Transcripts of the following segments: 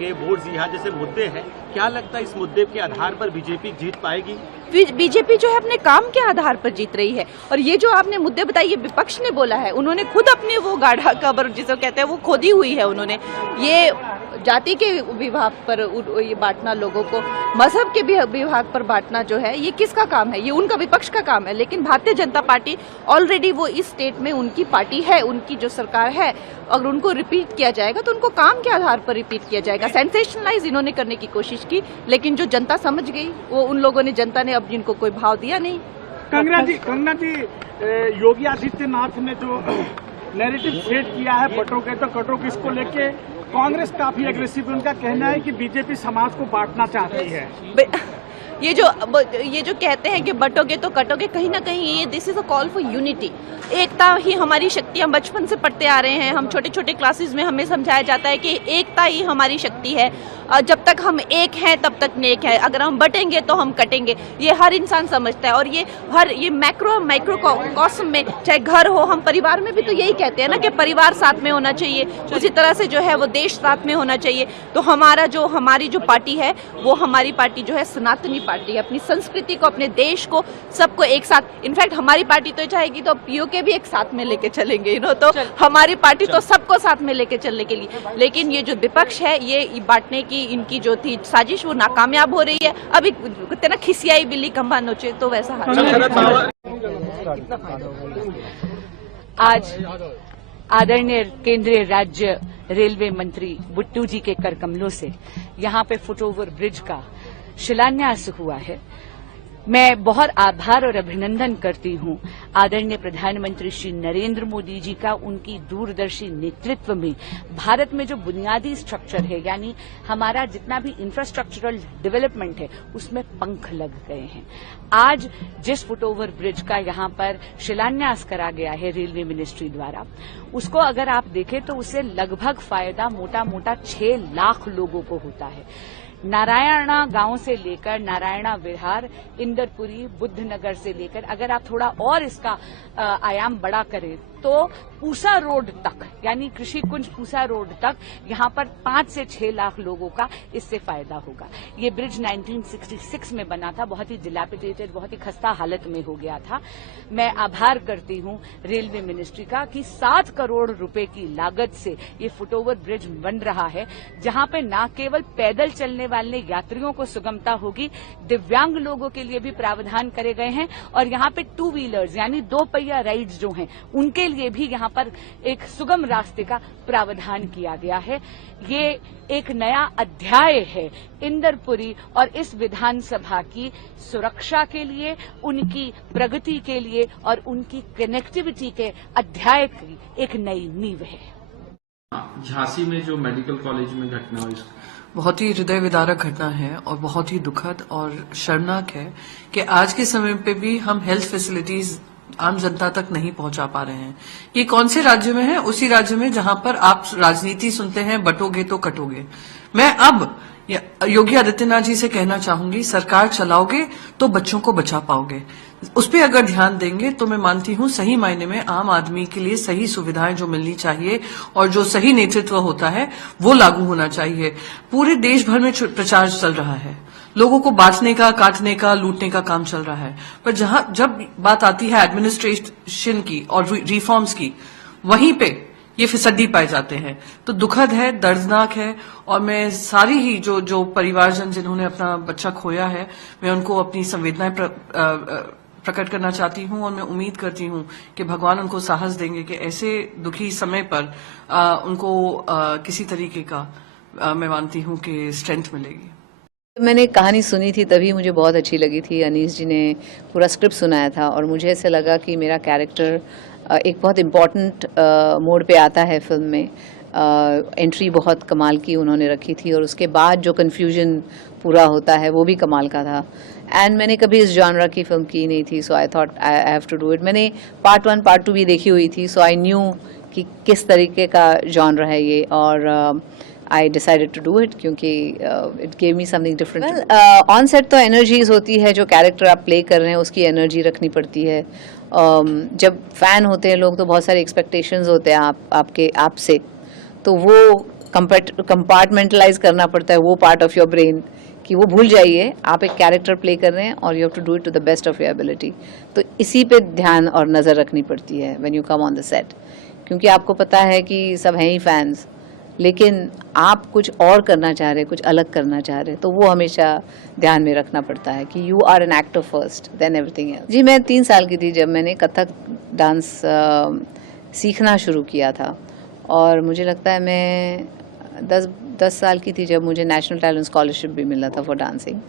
के बोर्ड जिहाद जैसे मुद्दे हैं, क्या लगता है इस मुद्दे के आधार पर बीजेपी जीत पाएगी? बीजेपी जो है अपने काम के आधार पर जीत रही है। और ये जो आपने मुद्दे बताए ये विपक्ष ने बोला है, उन्होंने खुद अपने वो गाढ़ा कब्र जिसे कहते हैं वो खोदी हुई है। उन्होंने ये जाति के विभाग पर ये बांटना, लोगों को मजहब के विभाग पर बांटना जो है ये किसका काम है? ये उनका विपक्ष का काम है। लेकिन भारतीय जनता पार्टी ऑलरेडी वो इस स्टेट में उनकी पार्टी है, उनकी जो सरकार है, अगर उनको रिपीट किया जाएगा तो उनको काम के आधार पर रिपीट किया जाएगा। सेंसेशनलाइज इन्होंने करने की कोशिश की, लेकिन जो जनता समझ गई वो उन लोगों ने, जनता ने अब जिनको कोई भाव दिया नहीं। कंगना जी, योगी आदित्यनाथ ने जो नैरेटिव सेट किया है बटोगे तो कटोगे, इसको लेके कांग्रेस काफी एग्रेसिव है। उनका कहना है कि बीजेपी समाज को बांटना चाहती है। ये जो कहते हैं कि बटोगे तो कटोगे, कहीं ना कहीं ये this is a call for unity. एकता ही हमारी शक्ति। हम बचपन से पढ़ते आ रहे हैं, हम छोटे छोटे क्लासेस में हमें समझाया जाता है कि एकता ही हमारी शक्ति है। जब तक हम एक हैं तब तक नेक है, अगर हम बटेंगे तो हम कटेंगे। ये हर इंसान समझता है। और ये माइक्रो कॉस्म में, चाहे घर हो, हम परिवार में भी तो यही कहते हैं ना कि परिवार साथ में होना चाहिए। उसी तरह से जो है वो देश साथ में होना चाहिए। तो हमारी जो पार्टी है वो, हमारी पार्टी जो है सनातनी पार्टी है। अपनी संस्कृति को, अपने देश को, सबको एक साथ, इनफैक्ट हमारी पार्टी तो चाहेगी तो पीओके भी एक साथ में लेके चलेंगे, तो हमारी पार्टी तो सबको साथ में लेके चलने के लिए। लेकिन ये जो विपक्ष है, ये बांटने की इनकी जो थी साजिश, वो नाकामयाब हो रही है। अभी कहते ना खिसियाई बिल्ली खंभा नोचे, तो वैसा हाल। आज आदरणीय केंद्रीय राज्य रेलवे मंत्री बुट्टू जी के कर कमलों से यहाँ पे फुटओवर ब्रिज का शिलान्यास हुआ है। मैं बहुत आभार और अभिनंदन करती हूँ आदरणीय प्रधानमंत्री श्री नरेंद्र मोदी जी का। उनकी दूरदर्शी नेतृत्व में भारत में जो बुनियादी स्ट्रक्चर है, यानी हमारा जितना भी इंफ्रास्ट्रक्चरल डेवलपमेंट है, उसमें पंख लग गए हैं। आज जिस फुटओवर ब्रिज का यहाँ पर शिलान्यास करा गया है रेलवे मिनिस्ट्री द्वारा, उसको अगर आप देखें तो उससे लगभग फायदा मोटा मोटा 6 लाख लोगों को होता है। नारायणा गांव से लेकर नारायणा विहार, इंदरपुरी, बुद्धनगर से लेकर, अगर आप थोड़ा और इसका आयाम बड़ा करें तो पूसा रोड तक, यानी कृषि कुंज पूसा रोड तक, यहाँ पर 5 से 6 लाख लोगों का इससे फायदा होगा। ये ब्रिज 1966 में बना था, बहुत ही डिलैपिडेटेड, बहुत ही खस्ता हालत में हो गया था। मैं आभार करती हूँ रेलवे मिनिस्ट्री का कि 7 करोड़ रुपए की लागत से ये फुटओवर ब्रिज बन रहा है, जहाँ पे न केवल पैदल चलने वाले यात्रियों को सुगमता होगी, दिव्यांग लोगों के लिए भी प्रावधान करे गए हैं। और यहाँ पे 2 व्हीलर्स यानी 2 पहिया राइड्स जो हैं, उनके लिए भी यहाँ पर एक सुगम रास्ते का प्रावधान किया गया है। ये एक नया अध्याय है इंदरपुरी और इस विधानसभा की सुरक्षा के लिए, उनकी प्रगति के लिए और उनकी कनेक्टिविटी के अध्याय की एक नई नींव है। झांसी में जो मेडिकल कॉलेज में घटना हुई, बहुत ही हृदय विदारक घटना है और बहुत ही दुखद और शर्मनाक है कि आज के समय पे भी हम हेल्थ फैसिलिटीज आम जनता तक नहीं पहुंचा पा रहे हैं। ये कौन से राज्य में है? उसी राज्य में जहां पर आप राजनीति सुनते हैं बटोगे तो कटोगे। मैं अब योगी आदित्यनाथ जी से कहना चाहूंगी, सरकार चलाओगे तो बच्चों को बचा पाओगे। उस पर अगर ध्यान देंगे तो मैं मानती हूं सही मायने में आम आदमी के लिए सही सुविधाएं जो मिलनी चाहिए और जो सही नेतृत्व होता है वो लागू होना चाहिए। पूरे देश भर में प्रचार चल रहा है, लोगों को बांटने का, काटने का, लूटने का काम चल रहा है, पर जब बात आती है एडमिनिस्ट्रेशन की और रिफॉर्म्स की, वहीं पे ये फिसड्डी पाए जाते हैं। तो दुखद है, दर्दनाक है। और मैं सारी ही जो परिवारजन जिन्होंने अपना बच्चा खोया है, मैं उनको अपनी संवेदनाएं प्रकट करना चाहती हूं और मैं उम्मीद करती हूं कि भगवान उनको साहस देंगे कि ऐसे दुखी समय पर उनको किसी तरीके का मैं मानती हूं कि स्ट्रेंथ मिलेगी। मैंने कहानी सुनी थी तभी मुझे बहुत अच्छी लगी थी। अनीस जी ने पूरा स्क्रिप्ट सुनाया था और मुझे ऐसा लगा कि मेरा कैरेक्टर एक बहुत इम्पॉर्टेंट मोड पे आता है फिल्म में। एंट्री बहुत कमाल की उन्होंने रखी थी और उसके बाद जो कन्फ्यूजन पूरा होता है वो भी कमाल का था। एंड मैंने कभी इस जॉनरा की फिल्म की नहीं थी, so I thought I have to do it. मैंने पार्ट 1 पार्ट 2 भी देखी हुई थी, सो आई न्यू कि किस तरीके का जॉनरा है ये, और I decided to do it क्योंकि it gave me something different. Well, on set तो एनर्जीज होती है, जो कैरेक्टर आप प्ले कर रहे हैं उसकी एनर्जी रखनी पड़ती है। जब फैन होते हैं लोग तो बहुत सारे एक्सपेक्टेशंस होते हैं आपसे, तो वो कंपार्टमेंटलाइज करना पड़ता है वो पार्ट ऑफ योर ब्रेन कि वो भूल जाइए आप एक कैरेक्टर प्ले कर रहे हैं और you have to do it to the best of your ability. तो इसी पे ध्यान और नज़र रखनी पड़ती है when you come on the set, क्योंकि आपको पता है कि सब हैं ही फैंस, लेकिन आप कुछ और करना चाह रहे, कुछ अलग करना चाह रहे, तो वो हमेशा ध्यान में रखना पड़ता है कि you are an actor first then everything else. जी, मैं 3 साल की थी जब मैंने कथक डांस सीखना शुरू किया था, और मुझे लगता है मैं 10 साल की थी जब मुझे नेशनल टैलेंट स्कॉलरशिप भी मिला था फॉर डांसिंग।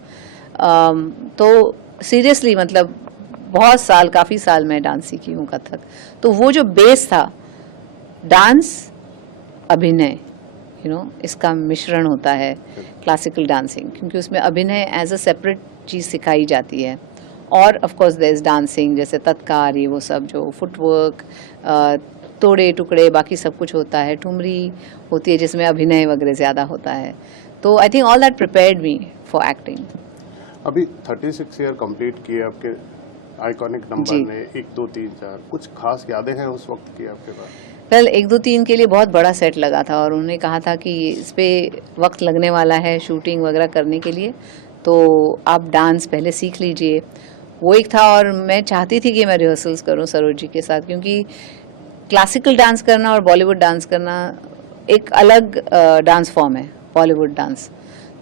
तो सीरियसली मतलब बहुत साल, काफ़ी साल मैं डांस सीखी हूँ कथक। तो वो जो बेस था डांस अभिनय, इसका मिश्रण होता है क्लासिकल डांसिंग, क्योंकि उसमें अभिनय एज अ सेपरेट चीज़ सिखाई जाती है। और of course there is dancing, जैसे तत्कार, ये वो सब जो फुटवर्क, तोड़े टुकड़े, बाकी सब कुछ होता है। ठुमरी होती है जिसमें अभिनय वगैरह ज़्यादा होता है। तो I think all that prepared me for acting. अभी 36 ईयर कंप्लीट किए आपके आइकॉनिक नंबर ने 1 2 3 4, कुछ खास यादें हैं उस वक्त की आपके पास? वेल 1 2 3 के लिए बहुत बड़ा सेट लगा था, और उन्होंने कहा था कि इस पे वक्त लगने वाला है शूटिंग वगैरह करने के लिए, तो आप डांस पहले सीख लीजिए। वो एक था, और मैं चाहती थी कि मैं रिहर्सल्स करूं सरोज जी के साथ, क्योंकि क्लासिकल डांस करना और बॉलीवुड डांस करना एक अलग डांस फॉर्म है, बॉलीवुड डांस।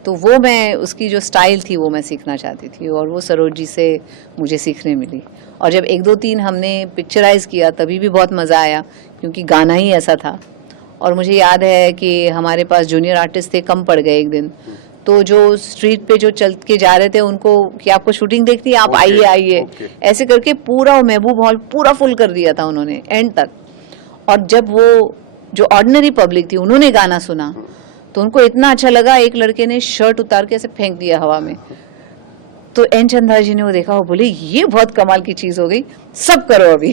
तो वो मैं, उसकी जो स्टाइल थी वो मैं सीखना चाहती थी, और वो सरोज जी से मुझे सीखने मिली। और जब 1 2 3 हमने पिक्चराइज किया तभी भी बहुत मज़ा आया, क्योंकि गाना ही ऐसा था। और मुझे याद है कि हमारे पास जूनियर आर्टिस्ट थे, कम पड़ गए एक दिन, तो जो स्ट्रीट पे जो चल के जा रहे थे उनको कि आपको शूटिंग देखनी है, आप आइए आइए, ऐसे करके पूरा महबूब हॉल पूरा फुल कर दिया था उन्होंने एंड तक। और जब वो जो ऑर्डिनरी पब्लिक थी उन्होंने गाना सुना तो उनको इतना अच्छा लगा, एक लड़के ने शर्ट उतार के ऐसे फेंक दिया हवा में। तो एन चंद्रा जी ने वो देखा, वो बोले ये बहुत कमाल की चीज हो गई, सब करो अभी।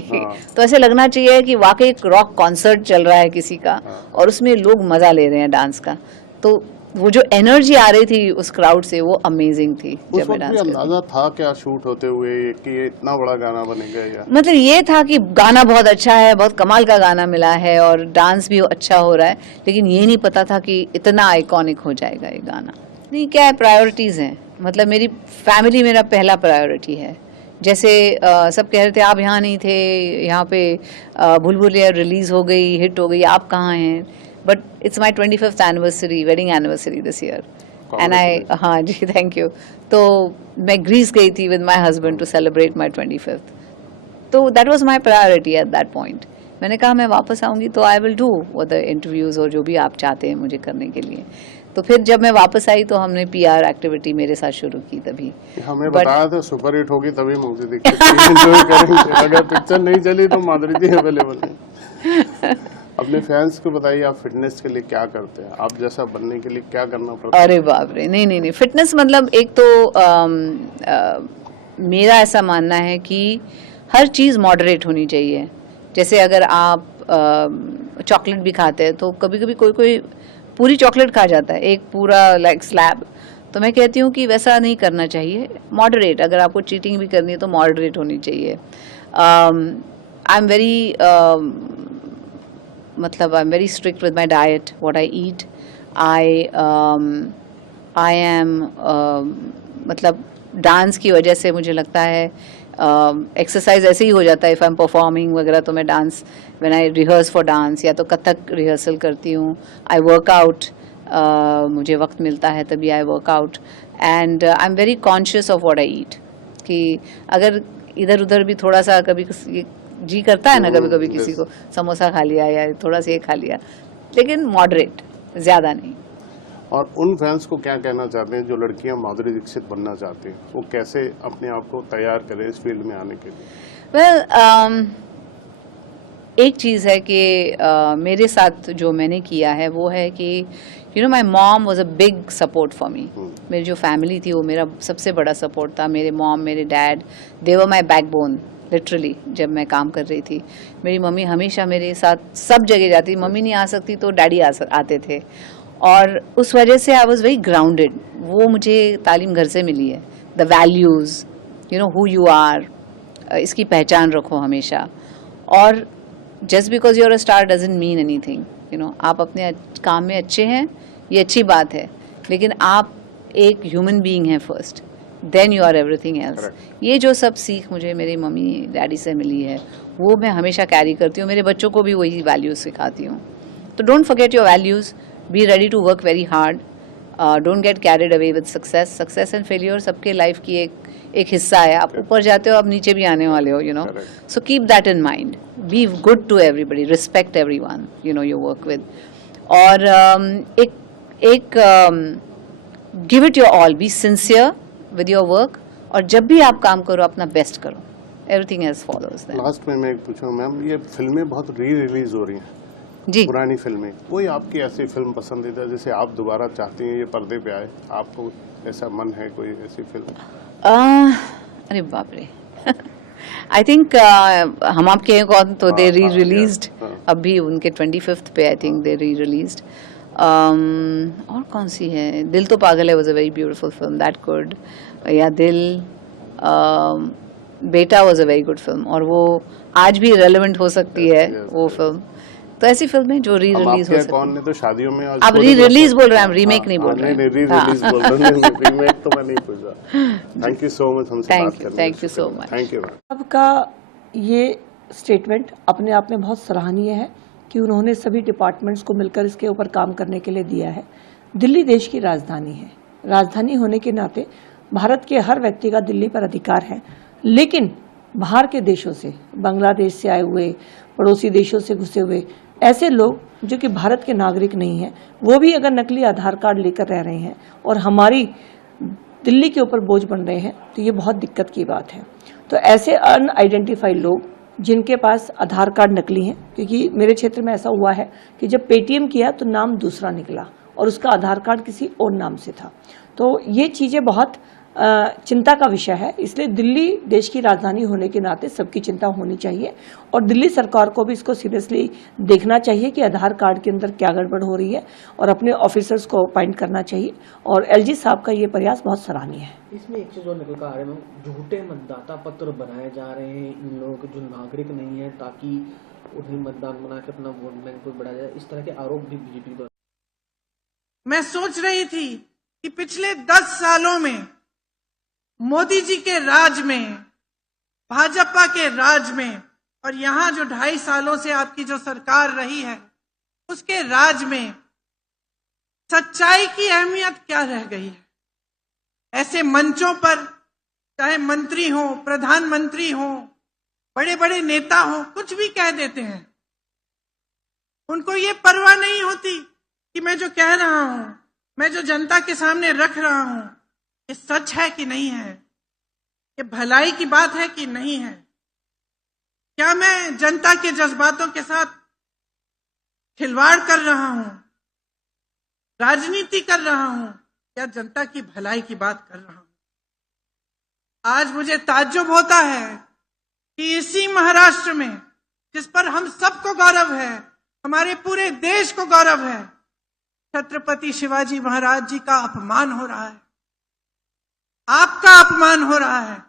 तो ऐसे लगना चाहिए कि वाकई एक रॉक कॉन्सर्ट चल रहा है किसी का, और उसमें लोग मजा ले रहे हैं डांस का। तो वो जो एनर्जी आ रही थी उस क्राउड से, वो अमेजिंग थी। उस वक्त भी अंदाजा था क्या शूट होते हुए कि ये इतना बड़ा गाना बनेगा? या मतलब ये था कि गाना बहुत अच्छा है, बहुत कमाल का गाना मिला है और डांस भी अच्छा हो रहा है, लेकिन ये नहीं पता था कि इतना आइकॉनिक हो जाएगा ये गाना। नहीं, क्या है, प्रायोरिटीज हैं। मतलब मेरी फैमिली मेरा पहला प्रायोरिटी है। जैसे सब कह रहे थे आप यहाँ नहीं थे, यहाँ पे भूल-भुलैया रिलीज हो गई, हिट हो गई, आप कहाँ हैं? But it's my 25th anniversary, wedding anniversary this year, and I, हाँ जी, थैंक यू। तो मैं ग्रीस गई थी with my husband to celebrate my 25th। तो that was my priority at that point. मैंने कहा मैं वापस आऊँगी तो आई विल डू वो द इंटरव्यूज़ और जो भी आप चाहते हैं मुझे करने के लिए। तो फिर जब मैं वापस आई तो हमने PR एक्टिविटी मेरे साथ शुरू की तभी। हमें बताया था सुपर हिट होगी तभी मुझे एंजॉय करेंगे, अगर पिक्चर नहीं चली तो माधुरी जी अवेलेबल है। अपने फैंस को बताइए, आप फिटनेस के लिए क्या करते हैं? आप जैसा बनने के लिए क्या करना पड़ता है? अरे बाप रे, नहीं, फिटनेस मतलब एक तो मेरा ऐसा मानना है कि हर चीज़ मॉडरेट होनी चाहिए। जैसे अगर आप चॉकलेट भी खाते हैं तो कभी कभी कोई पूरी चॉकलेट खा जाता है, एक पूरा लाइक स्लैब। तो मैं कहती हूँ कि वैसा नहीं करना चाहिए, मॉडरेट। अगर आपको चीटिंग भी करनी है तो मॉडरेट होनी चाहिए। आई am very I am very strict with my diet, what I eat. I am मतलब डांस की वजह से मुझे लगता है एक्सरसाइज ऐसे ही हो जाता है। इफ़ आई एम परफॉर्मिंग वगैरह तो मैं dance, when I rehearse for dance या तो कथक रिहर्सल करती हूँ। आई वर्क आउट, मुझे वक्त मिलता है तभी I work out. And I am very conscious of what I eat, कि अगर इधर उधर भी थोड़ा सा कभी जी करता है ना, कभी कभी किसी को समोसा खा लिया या थोड़ा सा ये खा लिया, लेकिन मॉडरेट, ज़्यादा नहीं। और उन फैंस को क्या कहना चाहते हैं जो लड़कियां माधुरी दीक्षित बनना चाहती हैं, वो कैसे अपने आप को तैयार करें इस फील्ड में आने के लिए? वेल, एक चीज़ है कि मेरे साथ जो मैंने किया है वो है कि my mom was a big support for me. मेरी जो फैमिली थी वो मेरा सबसे बड़ा सपोर्ट था। मेरे मॉम, मेरे डैड, दे वर माई बैकबोन लिटरली। जब मैं काम कर रही थी मेरी मम्मी हमेशा मेरे साथ सब जगह जाती। मम्मी नहीं आ सकती तो डैडी आते थे, और उस वजह से आई वॉज वेरी ग्राउंडेड। वो मुझे तालीम घर से मिली है, the values, who you are, इसकी पहचान रखो हमेशा। और just because you are a star doesn't mean anything. आप अपने काम में अच्छे हैं, ये अच्छी बात है, लेकिन आप एक ह्यूमन बीइंग हैं first, then you are everything else. ये जो सब सीख मुझे मेरी मम्मी डैडी से मिली है, वो मैं हमेशा कैरी करती हूँ, मेरे बच्चों को भी वही वैल्यूज सिखाती हूँ। तो don't forget your values, be ready to work very hard, don't get carried away with success and failure सबके लाइफ की एक हिस्सा है। आप ऊपर जाते हो, आप नीचे भी आने वाले हो, so keep that in mind, be good to everybody, respect everyone you work with, और एक give it your all, be sincere with your work, और जब भी आप काम करो अपना बेस्ट करो, everything else follows then. Last में मैं एक पूछूं मैम, ये फिल्में बहुत रिलीज हो रही हैं जी, पुरानी फिल्में, कोई आपकी ऐसी फिल्म पसंदीदा जिसे आप दोबारा चाहती हैं ये पर्दे पे आए, आपको ऐसा मन है कोई ऐसी फिल्म? अरे बाप रे आई थिंक हम आपके हैं कौन, तो दे री रिलीज्ड अभी उनके 25th पे, आई थिंक दे री रिलीज्ड। और कौन सी है, दिल तो पागल है, was a very beautiful film, that could, या दिल, बेटा was a very good film, और वो आज भी रेलेवेंट हो सकती है वो फिल्म। तो ऐसी फिल्में जो री रिलीज हो सकती कौन ने तो शादियों में आप री रिलीज बोल रहे हैं, हम रीमेक नहीं बोल रहे हैं। री रिलीज बोल रहे हैं, रीमेक तो मैं नहीं पूछा। थैंक यू सो मच हमसे बात करने, thank you so much. Thank you. आपका ये स्टेटमेंट अपने आप में बहुत सराहनीय है कि उन्होंने सभी डिपार्टमेंट्स को मिलकर इसके ऊपर काम करने के लिए दिया है। दिल्ली देश की राजधानी है, राजधानी होने के नाते भारत के हर व्यक्ति का दिल्ली पर अधिकार है, लेकिन बाहर के देशों से, बांग्लादेश से आए हुए, पड़ोसी देशों से घुसे हुए ऐसे लोग जो कि भारत के नागरिक नहीं हैं, वो भी अगर नकली आधार कार्ड लेकर रह रहे हैं और हमारी दिल्ली के ऊपर बोझ बन रहे हैं, तो ये बहुत दिक्कत की बात है। तो ऐसे अनआइडेंटिफाइड लोग जिनके पास आधार कार्ड नकली हैं, क्योंकि मेरे क्षेत्र में ऐसा हुआ है कि जब पेटीएम किया तो नाम दूसरा निकला और उसका आधार कार्ड किसी और नाम से था, तो ये चीज़ें बहुत चिंता का विषय है। इसलिए दिल्ली देश की राजधानी होने के नाते सबकी चिंता होनी चाहिए, और दिल्ली सरकार को भी इसको सीरियसली देखना चाहिए कि आधार कार्ड के अंदर क्या गड़बड़ हो रही है, और अपने ऑफिसर्स को अपॉइंट करना चाहिए, और एलजी साहब का ये प्रयास बहुत सराहनीय है। इसमें एक चीज़ और निकल कर आ रहा है, झूठे मतदाता पत्र बनाए जा रहे हैं इन लोगों के जो नागरिक नहीं है, ताकि उन्हें मतदान बना के अपना वोट बैंक को बढ़ाया जाए, इस तरह के आरोप भी बीजेपी पर। मैं सोच रही थी कि पिछले 10 सालों में मोदी जी के राज में, भाजपा के राज में, और यहाँ जो 2.5 सालों से आपकी जो सरकार रही है उसके राज में सच्चाई की अहमियत क्या रह गई है। ऐसे मंचों पर चाहे मंत्री हो, प्रधानमंत्री हो, बड़े बड़े नेता हो, कुछ भी कह देते हैं, उनको ये परवाह नहीं होती कि मैं जो कह रहा हूं, मैं जो जनता के सामने रख रहा हूं, ये सच है कि नहीं है, ये भलाई की बात है कि नहीं है, क्या मैं जनता के जज्बातों के साथ खिलवाड़ कर रहा हूं, राजनीति कर रहा हूं, या जनता की भलाई की बात कर रहा हूं। आज मुझे ताज्जुब होता है कि इसी महाराष्ट्र में, जिस पर हम सबको गौरव है, हमारे पूरे देश को गौरव है, छत्रपति शिवाजी महाराज जी का अपमान हो रहा है, आपका अपमान हो रहा है।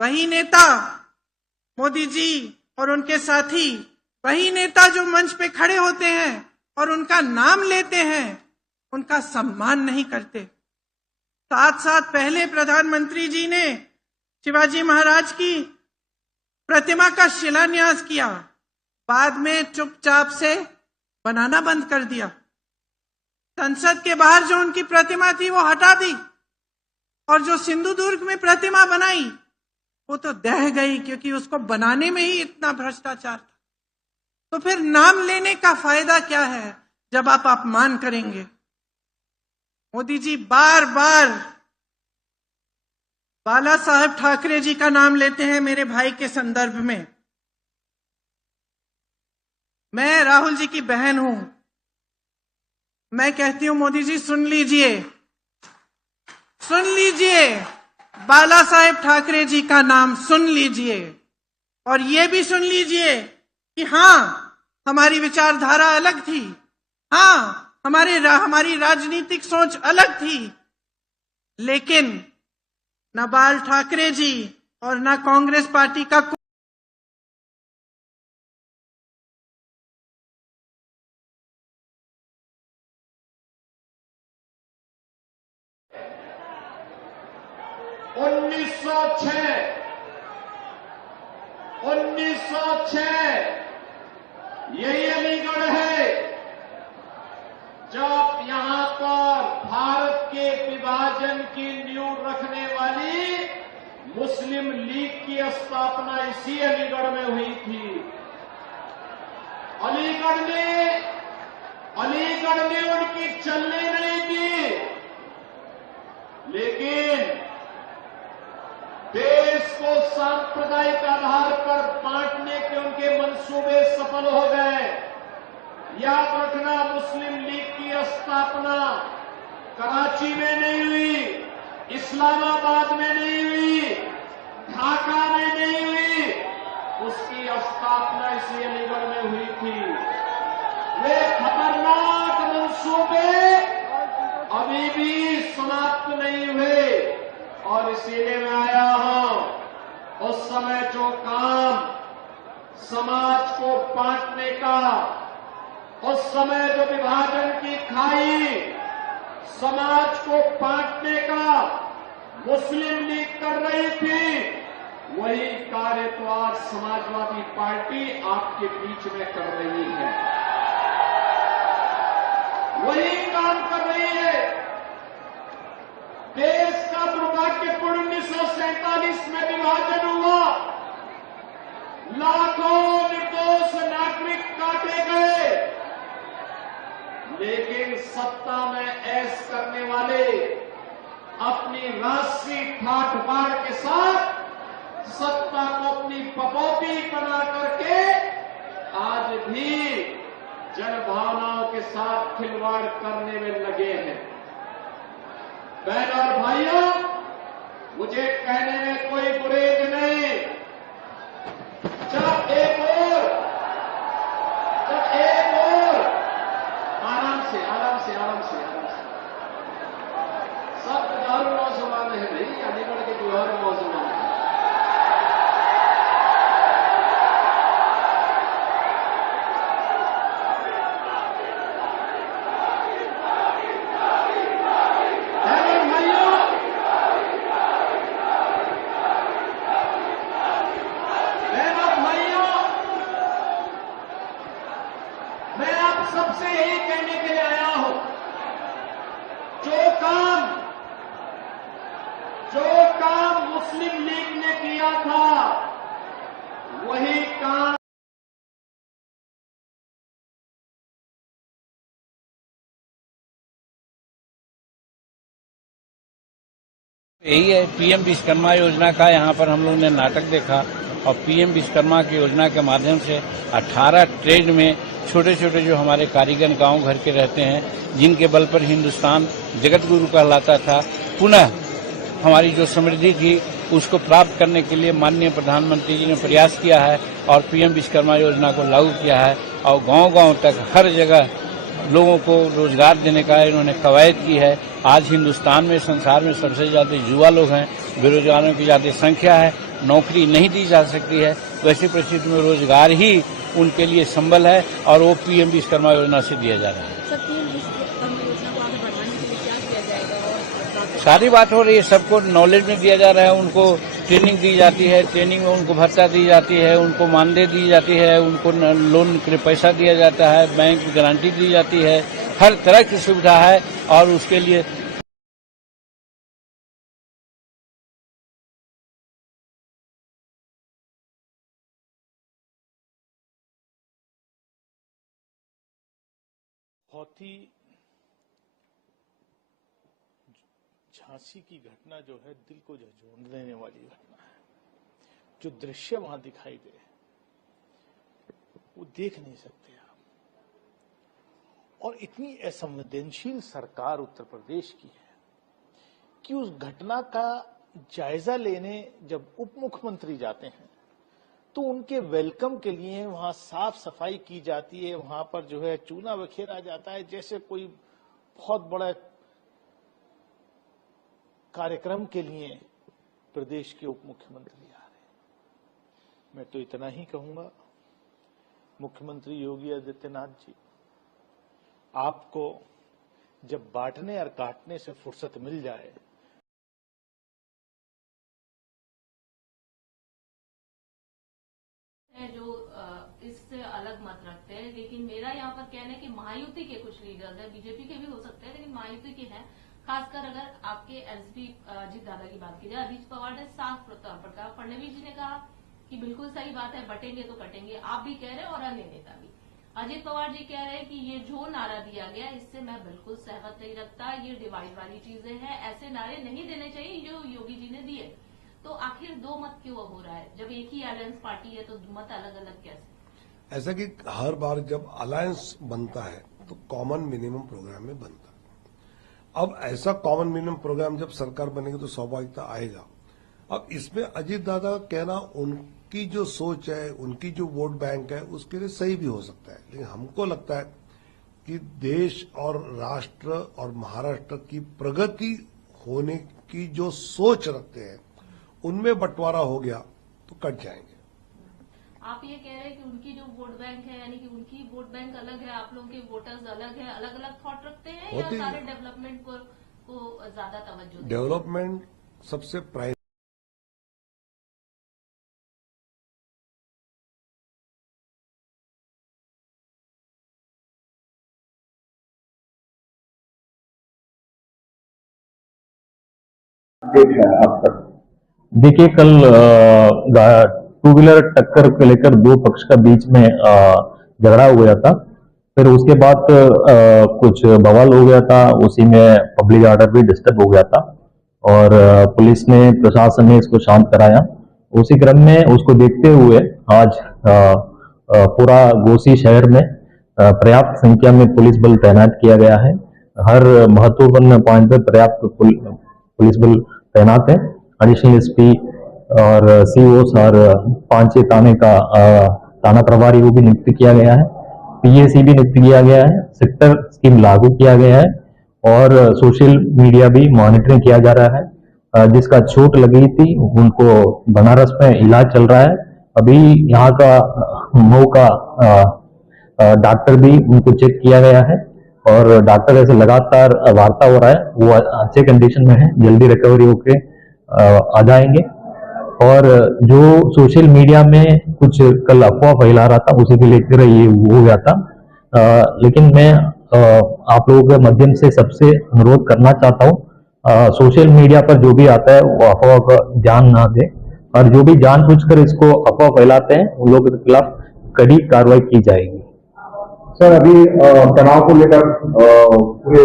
वही नेता मोदी जी और उनके साथी, वही नेता जो मंच पे खड़े होते हैं और उनका नाम लेते हैं, उनका सम्मान नहीं करते। 7 साल पहले प्रधानमंत्री जी ने शिवाजी महाराज की प्रतिमा का शिलान्यास किया, बाद में चुपचाप से बनाना बंद कर दिया। संसद के बाहर जो उनकी प्रतिमा थी वो हटा दी, और जो सिंधुदुर्ग में प्रतिमा बनाई वो तो दह गई, क्योंकि उसको बनाने में ही इतना भ्रष्टाचार था। तो फिर नाम लेने का फायदा क्या है जब आप अपमान करेंगे। मोदी जी बार बार बाला साहेब ठाकरे जी का नाम लेते हैं मेरे भाई के संदर्भ में। मैं राहुल जी की बहन हूं, मैं कहती हूं मोदी जी सुन लीजिए, सुन लीजिए, बाला साहेब ठाकरे जी का नाम सुन लीजिए, और ये भी सुन लीजिए कि हां हमारी विचारधारा अलग थी, हां हमारी राजनीतिक सोच अलग थी, लेकिन न बाल ठाकरे जी और न कांग्रेस पार्टी का 1906 यही अलीगढ़ है जब यहां पर भारत के विभाजन की नींव रखने वाली मुस्लिम लीग की स्थापना इसी अलीगढ़ में हुई थी। अलीगढ़ ने उनकी चलने नहीं दी, लेकिन देश को सांप्रदायिक आधार पर बांटने के उनके मंसूबे सफल हो गए। याद रखना, मुस्लिम लीग की स्थापना कराची में नहीं हुई, इस्लामाबाद में नहीं हुई, ढाका में नहीं हुई, उसकी स्थापना इसी अलीगढ़ में हुई थी। वे खतरनाक मंसूबे अभी भी समाप्त नहीं हुए और इसीलिए मैं आया हूं। उस समय जो काम समाज को बांटने का, उस समय जो विभाजन की खाई समाज को बांटने का मुस्लिम लीग कर रही थी, वही कार्य तो आज समाजवादी पार्टी आपके बीच में कर रही है, वही काम कर रही है। देश का दुर्भाग्यपूर्ण 1947 में विभाजन हुआ, लाखों निर्दोष नागरिक काटे गए, लेकिन सत्ता में ऐश करने वाले अपनी राष्ट्रीय ठाठ बाढ़ के साथ सत्ता को अपनी बपौती बना करके आज भी जनभावनाओं के साथ खिलवाड़ करने में लगे हैं। बहन और भाइयों, मुझे कहने में कोई गुरेज नहीं। जब एक और आराम से सब हजारों नौजवान है भाई, अलीगढ़ के हजारों नौजवान हैं। मैं आप सबसे यही कहने के लिए आया हूं, जो काम मुस्लिम लीग ने किया था, वही काम यही है। पीएम विश्वकर्मा योजना का यहाँ पर हम लोग ने नाटक देखा और पीएम विश्वकर्मा की योजना के माध्यम से 18 ट्रेड में छोटे छोटे जो हमारे कारीगर गांव घर के रहते हैं, जिनके बल पर हिंदुस्तान जगत गुरु कहलाता था, पुनः हमारी जो समृद्धि थी उसको प्राप्त करने के लिए माननीय प्रधानमंत्री जी ने प्रयास किया है और पीएम विश्वकर्मा योजना को लागू किया है और गांव-गांव तक हर जगह लोगों को रोजगार देने का इन्होंने कवायद की है। आज हिंदुस्तान में, संसार में सबसे ज्यादा युवा लोग हैं, बेरोजगारों की ज्यादा संख्या है, नौकरी नहीं दी जा सकती है। वैसी परिस्थिति में रोजगार ही उनके लिए संबल है और वो पीएम विश्वकर्मा योजना से दिया जा रहा है। सारी बात हो रही है, सबको नॉलेज में दिया जा रहा है, उनको ट्रेनिंग दी जाती है, ट्रेनिंग में उनको भत्ता दी जाती है, उनको मानदेय दी जाती है, उनको लोन के लिए पैसा दिया जाता है, बैंक की गारंटी दी जाती है, हर तरह की सुविधा है और उसके लिए बहुत ही झांसी की घटना जो है दिल को झंझोड़ देने वाली घटना है। जो दृश्य वहां दिखाई दे वो देख नहीं सकते आप। और इतनी असंवेदनशील सरकार उत्तर प्रदेश की है कि उस घटना का जायजा लेने जब उप मुख्यमंत्री जाते हैं तो उनके वेलकम के लिए वहां साफ सफाई की जाती है, वहां पर जो है चूना बखेरा जाता है, जैसे कोई बहुत बड़ा कार्यक्रम के लिए प्रदेश के उप मुख्यमंत्री आ रहे हैं। मैं तो इतना ही कहूंगा, मुख्यमंत्री योगी आदित्यनाथ जी, आपको जब बांटने और काटने से फुर्सत मिल जाए जो इससे अलग मत रखते हैं, लेकिन मेरा यहाँ पर कहना है कि महायुति के कुछ लीडर्स हैं, बीजेपी के भी हो सकते हैं, लेकिन महायुति के हैं। खासकर अगर आपके एसपी अजीत दादा की बात की जाए, अजीत पवार ने साफ तौर पर कहा, फडणवीस जी ने कहा कि बिल्कुल सही बात है, बटेंगे तो कटेंगे, आप भी कह रहे हैं और अन्य नेता भी। अजीत पवार जी कह रहे हैं कि ये जो नारा दिया गया इससे मैं बिल्कुल सहमत नहीं रखता, ये डिवाइड वाली चीजें हैं, ऐसे नारे नहीं देने चाहिए जो योगी जी ने दिए। तो आखिर दो मत क्यों हो रहा है? जब एक ही अलायंस पार्टी है तो मत अलग अलग कैसे? ऐसा कि हर बार जब अलायंस बनता है तो कॉमन मिनिमम प्रोग्राम में बनता है। अब ऐसा कॉमन मिनिमम प्रोग्राम जब सरकार बनेगी तो स्वाभाविकता आएगा। अब इसमें अजीत दादा का कहना उनकी जो सोच है, उनकी जो वोट बैंक है, उसके लिए सही भी हो सकता है, लेकिन हमको लगता है कि देश और राष्ट्र और महाराष्ट्र की प्रगति होने की जो सोच रखते हैं उनमें बंटवारा हो गया तो कट जाएंगे। आप ये कह रहे हैं कि उनकी जो वोट बैंक है, यानी कि उनकी वोट बैंक अलग है, आप लोगों के वोटर्स अलग है, अलग अलग थॉट रखते हैं, या सारे डेवलपमेंट को ज्यादा तवज्जो? डेवलपमेंट सबसे प्राइम। देखिए, कल टू व्हीलर टक्कर को लेकर दो पक्ष का बीच में झगड़ा हो गया था। फिर उसके बाद कुछ बवाल हो गया था, उसी में पब्लिक ऑर्डर भी डिस्टर्ब हो गया था और पुलिस ने, प्रशासन ने इसको शांत कराया। उसी क्रम में उसको देखते हुए आज पूरा घोसी शहर में पर्याप्त संख्या में पुलिस बल तैनात किया गया है। हर महत्वपूर्ण पॉइंट पर पर्याप्त पुलिस बल तैनात है। एडिशनल एसपी और सीओस और 5-6 थाने का थाना प्रभारी वो भी नियुक्त किया गया है। पीएसी भी नियुक्त किया गया है। सेक्टर स्कीम लागू किया गया है और सोशल मीडिया भी मॉनिटरिंग किया जा रहा है। जिसका चोट लगी थी उनको बनारस में इलाज चल रहा है। अभी यहाँ का मऊ का डॉक्टर भी उनको चेक किया गया है और डॉक्टर ऐसे लगातार वार्ता हो रहा है, वो अच्छे कंडीशन में है, जल्दी रिकवरी होके आ जाएंगे। और जो सोशल मीडिया में कुछ कल अफवाह फैला रहा था उसी के लेकर ये हो गया था। लेकिन मैं आप लोगों के माध्यम से सबसे अनुरोध करना चाहता हूँ, सोशल मीडिया पर जो भी आता है वो अफवाह का ध्यान ना दे और जो भी जानबूझकर इसको अफवाह फैलाते हैं उन लोगों के खिलाफ कड़ी कार्रवाई की जाएगी। सर, अभी तनाव को लेकर पूरे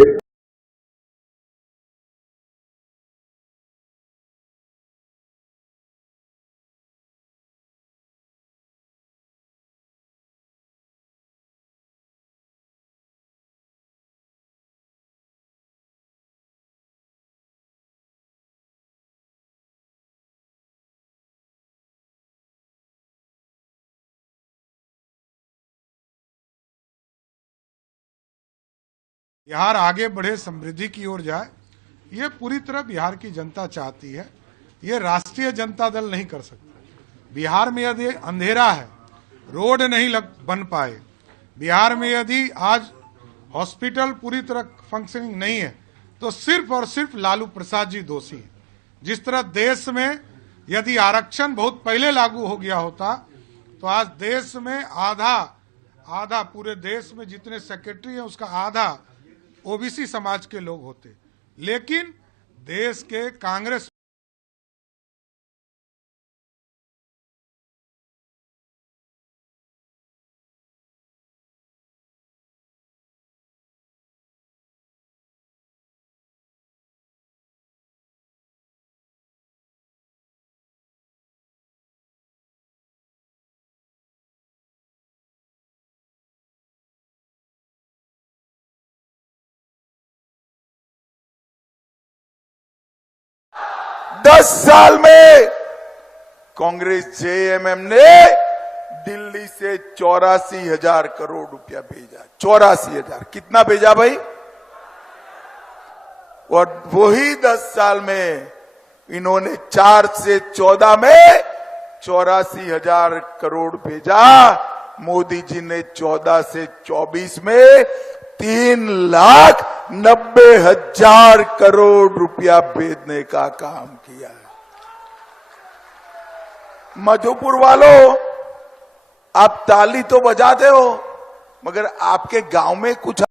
बिहार आगे बढ़े, समृद्धि की ओर जाए, ये पूरी तरह बिहार की जनता चाहती है। ये राष्ट्रीय जनता दल नहीं कर सकता। बिहार में यदि अंधेरा है, रोड नहीं बन पाए, बिहार में यदि आज हॉस्पिटल पूरी तरह फंक्शनिंग नहीं है, तो सिर्फ और सिर्फ लालू प्रसाद जी दोषी हैं। जिस तरह देश में यदि आरक्षण बहुत पहले लागू हो गया होता तो आज देश में आधा पूरे देश में जितने सेक्रेटरी हैं उसका आधा ओबीसी समाज के लोग होते। लेकिन देश के कांग्रेस दस साल में कांग्रेस जेएमएम ने दिल्ली से 84,000 करोड़ रुपया भेजा। 84,000 कितना भेजा भाई? और वही 10 साल में इन्होंने 4 से 14 में 84,000 करोड़ भेजा। मोदी जी ने 14 से 24 में 3,90,000 करोड़ रुपया भेजने का काम किया है। मधुपुर वालों, आप ताली तो बजाते हो, मगर आपके गांव में कुछ